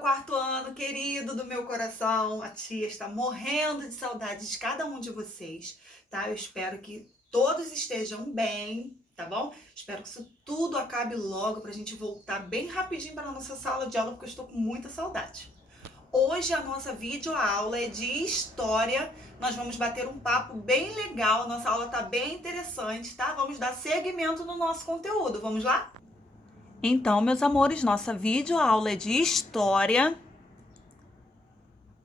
quarto ano querido do meu coração. A tia está morrendo de saudade de cada um de vocês, tá? Eu espero que todos estejam bem, tá bom? Espero que isso tudo acabe logo pra gente voltar bem rapidinho para a nossa sala de aula, porque eu estou com muita saudade. Hoje a nossa videoaula é de história. Nós vamos bater um papo bem legal. Nossa aula tá bem interessante, tá? Vamos dar seguimento no nosso conteúdo. Vamos lá? Então, meus amores, nossa videoaula é de história.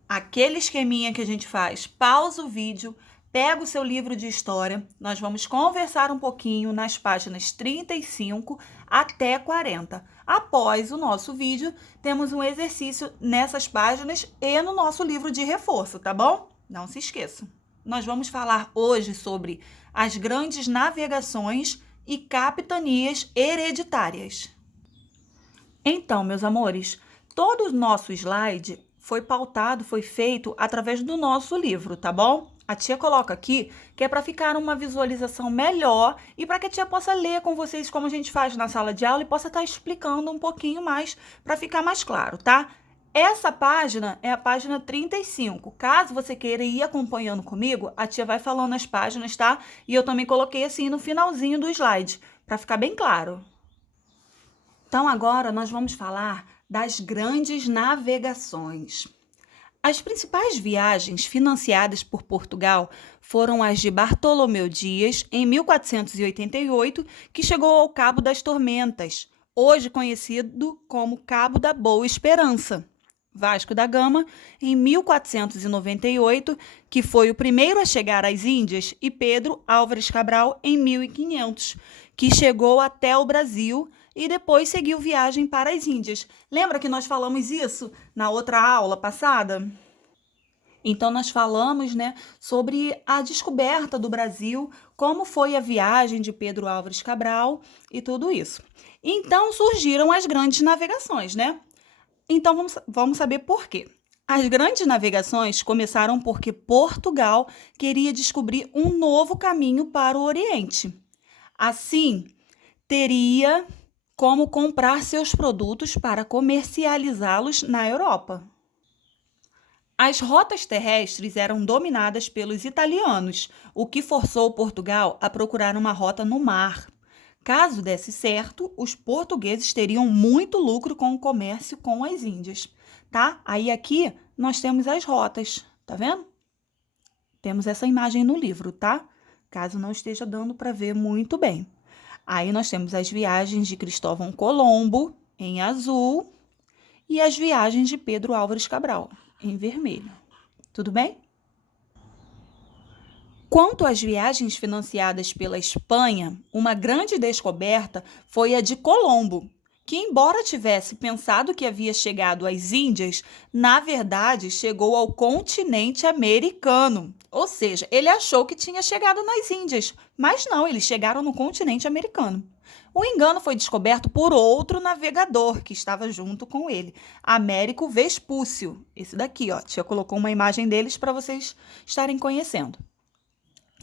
Aquele esqueminha que a gente faz, pausa o vídeo, pega o seu livro de história, nós vamos conversar um pouquinho nas páginas 35 até 40. Após o nosso vídeo, temos um exercício nessas páginas e no nosso livro de reforço, tá bom? Não se esqueçam. Nós vamos falar hoje sobre as grandes navegações e capitanias hereditárias. Então, meus amores, todo o nosso slide foi pautado, foi feito através do nosso livro, tá bom? A tia coloca aqui que é para ficar uma visualização melhor e para que a tia possa ler com vocês como a gente faz na sala de aula e possa estar explicando um pouquinho mais para ficar mais claro, tá? Essa página é a página 35. Caso você queira ir acompanhando comigo, a tia vai falando as páginas, tá? E eu também coloquei assim no finalzinho do slide, para ficar bem claro. Então, agora nós vamos falar das grandes navegações. As principais viagens financiadas por Portugal foram as de Bartolomeu Dias, em 1488, que chegou ao Cabo das Tormentas, hoje conhecido como Cabo da Boa Esperança. Vasco da Gama, em 1498, que foi o primeiro a chegar às Índias, e Pedro Álvares Cabral, em 1500, que chegou até o Brasil e depois seguiu viagem para as Índias. Lembra que nós falamos isso na outra aula passada? Então, nós falamos, sobre a descoberta do Brasil, como foi a viagem de Pedro Álvares Cabral e tudo isso. Então, surgiram as grandes navegações, Então, vamos saber por quê. As grandes navegações começaram porque Portugal queria descobrir um novo caminho para o Oriente. Assim, teria como comprar seus produtos para comercializá-los na Europa. As rotas terrestres eram dominadas pelos italianos, o que forçou Portugal a procurar uma rota no mar. Caso desse certo, os portugueses teriam muito lucro com o comércio com as Índias, tá? Aí aqui nós temos as rotas, tá vendo? Temos essa imagem no livro, tá? Caso não esteja dando para ver muito bem. Aí nós temos as viagens de Cristóvão Colombo, em azul, e as viagens de Pedro Álvares Cabral, em vermelho. Tudo bem? Quanto às viagens financiadas pela Espanha, uma grande descoberta foi a de Colombo, que, embora tivesse pensado que havia chegado às Índias, na verdade chegou ao continente americano. Ou seja, ele achou que tinha chegado nas Índias, mas não, eles chegaram no continente americano. O engano foi descoberto por outro navegador que estava junto com ele, Américo Vespúcio. Esse daqui, ó, tia colocou uma imagem deles para vocês estarem conhecendo.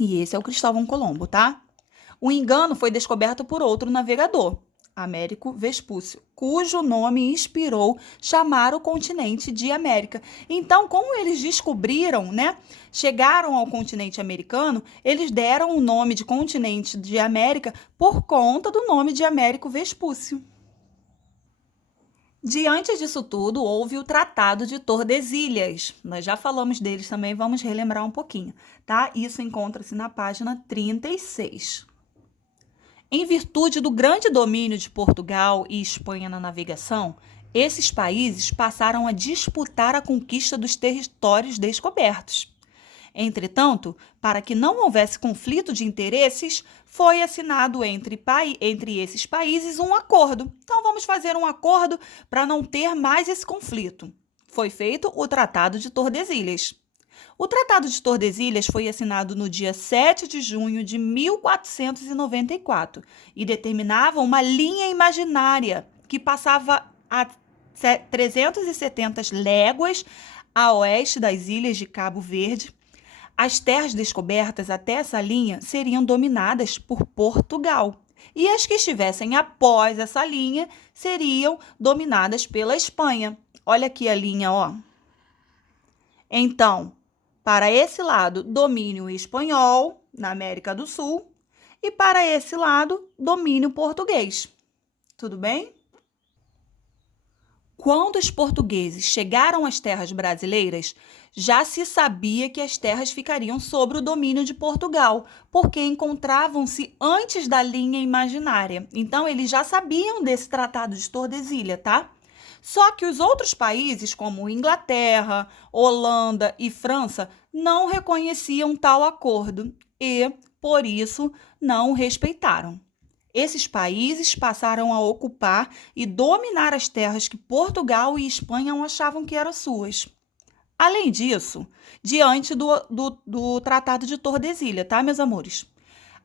E esse é o Cristóvão Colombo, tá? O engano foi descoberto por outro navegador, Américo Vespúcio, cujo nome inspirou chamar o continente de América. Então, como eles descobriram, chegaram ao continente americano, eles deram o nome de continente de América por conta do nome de Américo Vespúcio. Diante disso tudo, houve o Tratado de Tordesilhas. Nós já falamos deles também, vamos relembrar um pouquinho, tá? Isso encontra-se na página 36. Em virtude do grande domínio de Portugal e Espanha na navegação, esses países passaram a disputar a conquista dos territórios descobertos. Entretanto, para que não houvesse conflito de interesses, foi assinado entre esses países um acordo. Então, vamos fazer um acordo para não ter mais esse conflito. Foi feito o Tratado de Tordesilhas. O Tratado de Tordesilhas foi assinado no dia 7 de junho de 1494 e determinava uma linha imaginária que passava a 370 léguas a oeste das ilhas de Cabo Verde. As terras descobertas até essa linha seriam dominadas por Portugal e as que estivessem após essa linha seriam dominadas pela Espanha. Olha aqui a linha, ó. Então, para esse lado, domínio espanhol na América do Sul e para esse lado, domínio português. Tudo bem? Quando os portugueses chegaram às terras brasileiras, já se sabia que as terras ficariam sob o domínio de Portugal, porque encontravam-se antes da linha imaginária. Então, eles já sabiam desse Tratado de Tordesilhas, tá? Só que os outros países, como Inglaterra, Holanda e França, não reconheciam tal acordo e, por isso, não o respeitaram. Esses países passaram a ocupar e dominar as terras que Portugal e Espanha achavam que eram suas. Além disso, diante do Tratado de Tordesilhas, tá, meus amores?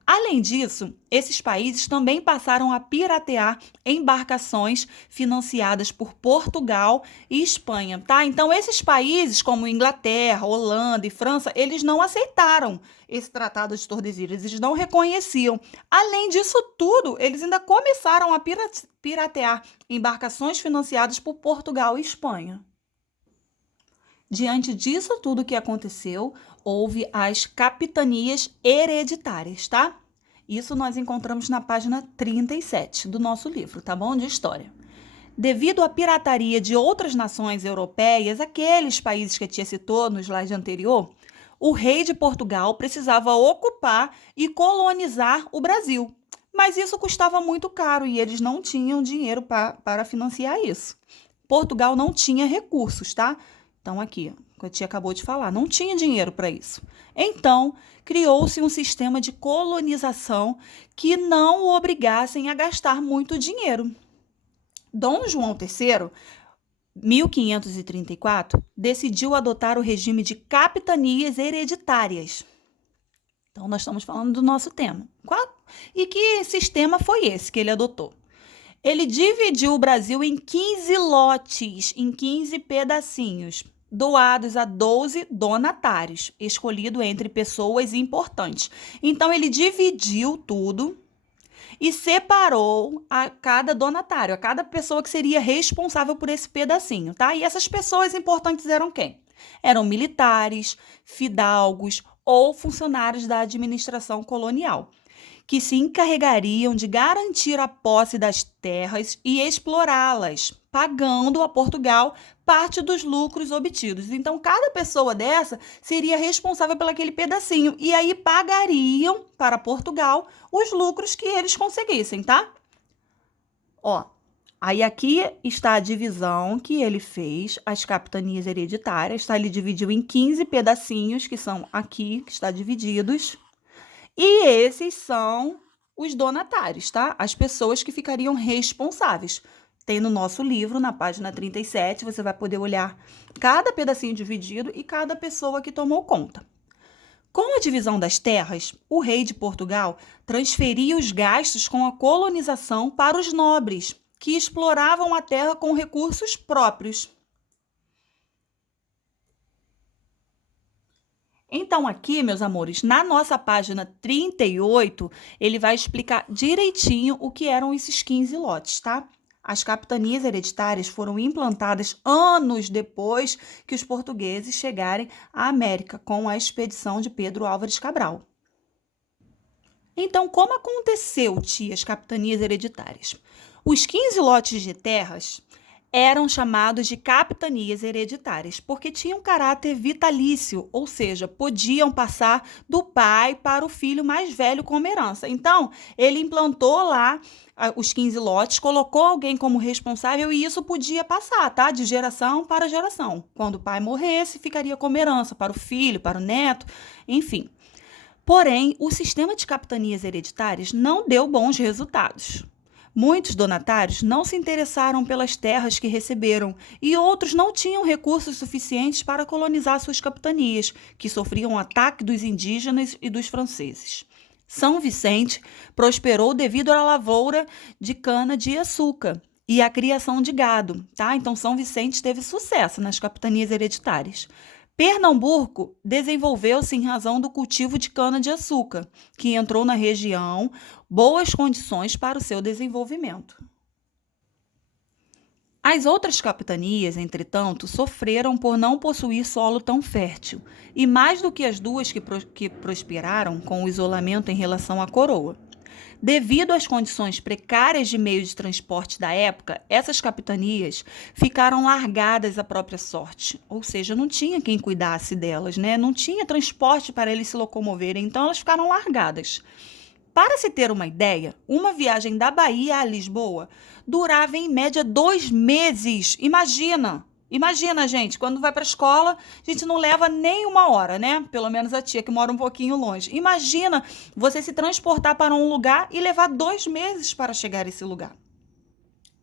Além disso, esses países também passaram a piratear embarcações financiadas por Portugal e Espanha, tá? Então, esses países, como Inglaterra, Holanda e França, eles não aceitaram esse Tratado de Tordesilhas, eles não reconheciam. Além disso tudo, eles ainda começaram a piratear embarcações financiadas por Portugal e Espanha. Diante disso tudo que aconteceu, houve as capitanias hereditárias, tá? Isso nós encontramos na página 37 do nosso livro, tá bom? De história. Devido à pirataria de outras nações europeias, aqueles países que a tia citou no slide anterior, o rei de Portugal precisava ocupar e colonizar o Brasil. Mas isso custava muito caro e eles não tinham dinheiro para financiar isso. Portugal não tinha recursos, tá? Então, aqui, o que a tia acabou de falar, não tinha dinheiro para isso. Então, criou-se um sistema de colonização que não o obrigassem a gastar muito dinheiro. Dom João III, 1534, decidiu adotar o regime de capitanias hereditárias. Então, nós estamos falando do nosso tema. E que sistema foi esse que ele adotou? Ele dividiu o Brasil em 15 lotes, em 15 pedacinhos, doados a 12 donatários, escolhido entre pessoas importantes. Então, ele dividiu tudo e separou a cada donatário, a cada pessoa que seria responsável por esse pedacinho, tá? E essas pessoas importantes eram quem? Eram militares, fidalgos ou funcionários da administração colonial, que se encarregariam de garantir a posse das terras e explorá-las, pagando a Portugal parte dos lucros obtidos. Então, cada pessoa dessa seria responsável por aquele pedacinho e aí pagariam para Portugal os lucros que eles conseguissem, tá? Ó, aí aqui está a divisão que ele fez, as capitanias hereditárias, tá? Ele dividiu em 15 pedacinhos, que são aqui, que está divididos. E esses são os donatários, tá? As pessoas que ficariam responsáveis. Tem no nosso livro, na página 37, você vai poder olhar cada pedacinho dividido e cada pessoa que tomou conta. Com a divisão das terras, o rei de Portugal transferia os gastos com a colonização para os nobres, que exploravam a terra com recursos próprios. Então, aqui, meus amores, na nossa página 38, ele vai explicar direitinho o que eram esses 15 lotes, tá? As capitanias hereditárias foram implantadas anos depois que os portugueses chegarem à América, com a expedição de Pedro Álvares Cabral. Então, como aconteceu, tia, as capitanias hereditárias? Os 15 lotes de terras eram chamados de capitanias hereditárias, porque tinham caráter vitalício, ou seja, podiam passar do pai para o filho mais velho como herança. Então, ele implantou lá os 15 lotes, colocou alguém como responsável e isso podia passar, tá? De geração para geração. Quando o pai morresse, ficaria como herança para o filho, para o neto, enfim. Porém, o sistema de capitanias hereditárias não deu bons resultados. Muitos donatários não se interessaram pelas terras que receberam e outros não tinham recursos suficientes para colonizar suas capitanias, que sofriam ataque dos indígenas e dos franceses. São Vicente prosperou devido à lavoura de cana-de-açúcar e à criação de gado, tá? Então, São Vicente teve sucesso nas capitanias hereditárias. Pernambuco desenvolveu-se em razão do cultivo de cana-de-açúcar, que entrou na região boas condições para o seu desenvolvimento. As outras capitanias, entretanto, sofreram por não possuir solo tão fértil, e mais do que as duas que prosperaram com o isolamento em relação à coroa. Devido às condições precárias de meio de transporte da época, essas capitanias ficaram largadas à própria sorte, ou seja, não tinha quem cuidasse delas, né? Não tinha transporte para eles se locomoverem, então elas ficaram largadas. Para se ter uma ideia, uma viagem da Bahia a Lisboa durava em média 2 meses. Imagina! Imagina, gente, quando vai para a escola, a gente não leva nem 1 hora, né? Pelo menos a tia que mora um pouquinho longe. Imagina você se transportar para um lugar e levar 2 meses para chegar a esse lugar.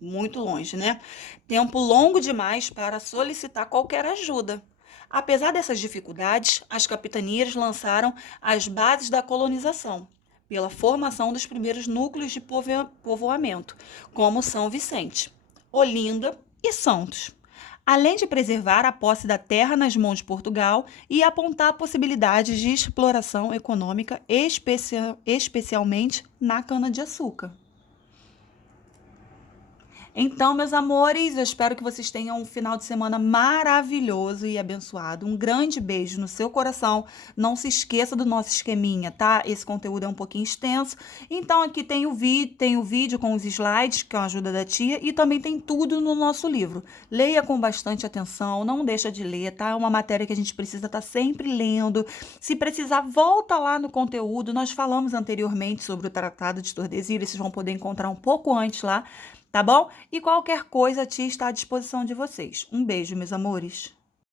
Muito longe, né? Tempo longo demais para solicitar qualquer ajuda. Apesar dessas dificuldades, as capitanias lançaram as bases da colonização, pela formação dos primeiros núcleos de povoamento, como São Vicente, Olinda e Santos, além de preservar a posse da terra nas mãos de Portugal e apontar possibilidades de exploração econômica, especialmente na cana-de-açúcar. Então, meus amores, eu espero que vocês tenham um final de semana maravilhoso e abençoado. Um grande beijo no seu coração. Não se esqueça do nosso esqueminha, tá? Esse conteúdo é um pouquinho extenso. Então, aqui tem o vídeo com os slides, com a ajuda da tia, e também tem tudo no nosso livro. Leia com bastante atenção, não deixa de ler, tá? É uma matéria que a gente precisa estar sempre lendo. Se precisar, volta lá no conteúdo. Nós falamos anteriormente sobre o Tratado de Tordesilhas, vocês vão poder encontrar um pouco antes lá. Tá bom? E qualquer coisa, a tia está à disposição de vocês. Um beijo, meus amores.